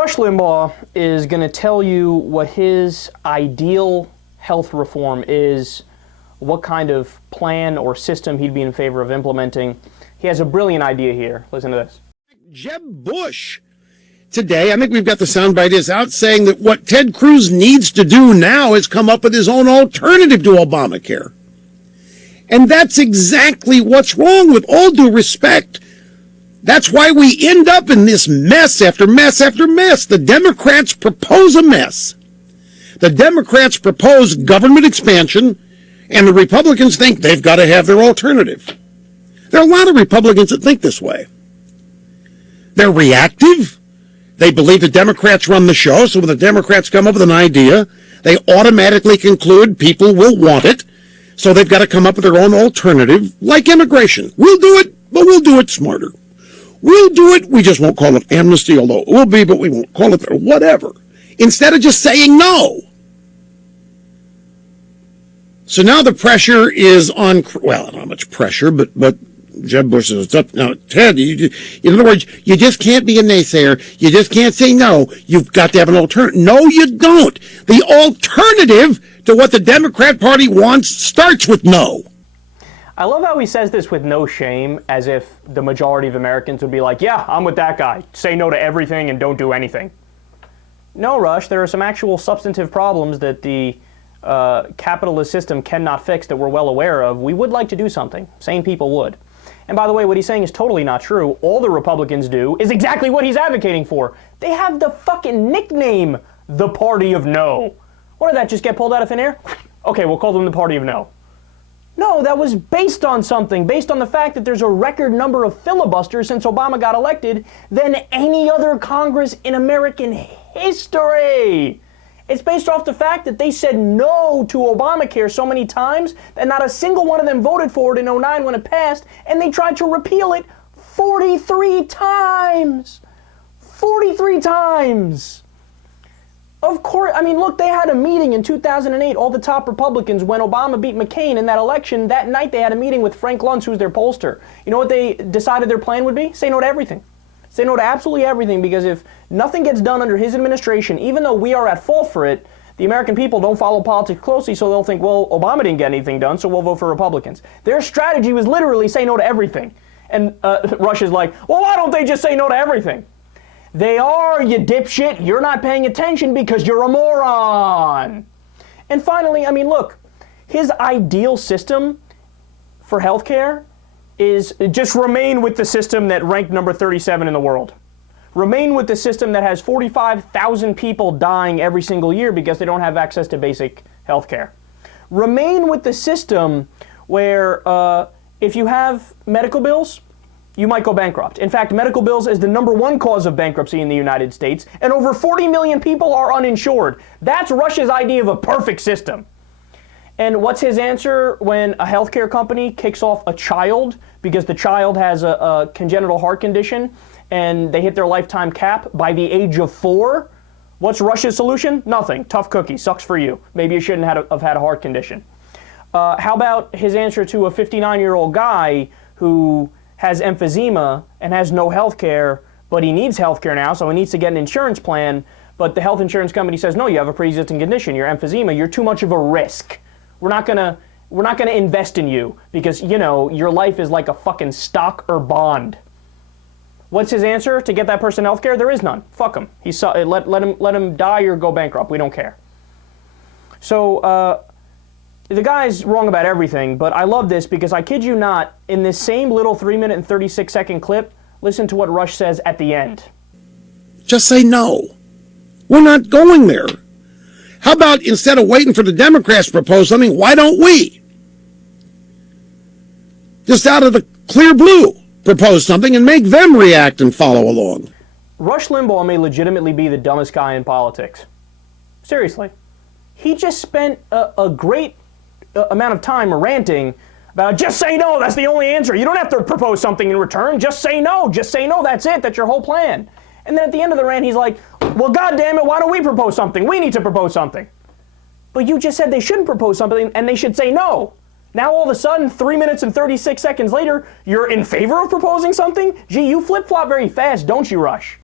Rush Limbaugh is going to tell you what his ideal health reform is, what kind of plan or system he'd be in favor of implementing. He has a brilliant idea here. Listen to this. Jeb Bush today, I think we've got the soundbite, is out saying that what Ted Cruz needs to do now is come up with his own alternative to Obamacare. And that's exactly what's wrong, with all due respect. That's why we end up in this mess after mess after mess. The Democrats propose a mess. The Democrats propose government expansion, and the Republicans think they've got to have their alternative. There are a lot of Republicans that think this way. They're reactive. They believe the Democrats run the show, so when the Democrats come up with an idea, they automatically conclude people will want it, so they've got to come up with their own alternative, like immigration. We'll do it, but we'll do it smarter. We'll do it, we just won't call it amnesty, although it will be, but we won't call it whatever. Instead of just saying no. So now the pressure is on, well, not much pressure, but Jeb Bush says, now, Ted, in other words, you just can't be a naysayer. You just can't say no. You've got to have an alternative. No, you don't. The alternative to what the Democrat Party wants starts with no. I love how he says this with no shame, as if the majority of Americans would be like, yeah, I'm with that guy. Say no to everything and don't do anything. No, Rush, there are some actual substantive problems that the capitalist system cannot fix that we're well aware of. We would like to do something. Sane people would. And by the way, what he's saying is totally not true. All the Republicans do is exactly what he's advocating for. They have the fucking nickname, the Party of No. What did that just get pulled out of thin air? Okay, we'll call them the Party of No. No, that was based on something, based on the fact that there's a record number of filibusters since Obama got elected than any other Congress in American history. It's based off the fact that they said no to Obamacare so many times that not a single one of them voted for it in 2009 when it passed, and they tried to repeal it 43 times. 43 times. Of course, I mean, look, they had a meeting in 2008, all the top Republicans, when Obama beat McCain in that election. That night they had a meeting with Frank Luntz, who's their pollster. You know what they decided their plan would be? Say no to everything. Say no to absolutely everything, because if nothing gets done under his administration, even though we are at fault for it, the American people don't follow politics closely, so they'll think, well, Obama didn't get anything done, so we'll vote for Republicans. Their strategy was literally say no to everything. And Rush is like, well, why don't they just say no to everything? They are, you dipshit. You're not paying attention because you're a moron. And finally, I mean, look, his ideal system for healthcare is just remain with the system that ranked number 37 in the world. Remain with the system that has 45,000 people dying every single year because they don't have access to basic healthcare. Remain with the system where if you have medical bills, you might go bankrupt. In fact, medical bills is the #1 cause of bankruptcy in the United States, and over 40 million people are uninsured. That's Rush's idea of a perfect system. And what's his answer when a healthcare company kicks off a child because the child has a congenital heart condition and they hit their lifetime cap by the age of 4? What's Rush's solution? Nothing. Tough cookie. Sucks for you. Maybe you shouldn't have had a heart condition. How about his answer to a 59-year-old guy who has emphysema and has no health care, but he needs health care now, so he needs to get an insurance plan, but the health insurance company says, no, you have a pre-existing condition, you're emphysema, you're too much of a risk. We're not gonna invest in you because, you know, your life is like a fucking stock or bond. What's his answer to get that person health care? There is none. Fuck him. Let him die or go bankrupt. We don't care. So, the guy's wrong about everything, but I love this because I kid you not, in this same little 3-minute and 36-second clip, listen to what Rush says at the end. Just say no. We're not going there. How about instead of waiting for the Democrats to propose something, why don't we? Just out of the clear blue, propose something and make them react and follow along. Rush Limbaugh may legitimately be the dumbest guy in politics. Seriously. He just spent a great amount of time ranting about just say no, that's the only answer. You don't have to propose something in return. Just say no, that's it, that's your whole plan. And then at the end of the rant, he's like, well, goddamn it, why don't we propose something? We need to propose something. But you just said they shouldn't propose something and they should say no. Now all of a sudden, 3 minutes and 36 seconds later, you're in favor of proposing something? Gee, you flip-flop very fast, don't you, Rush?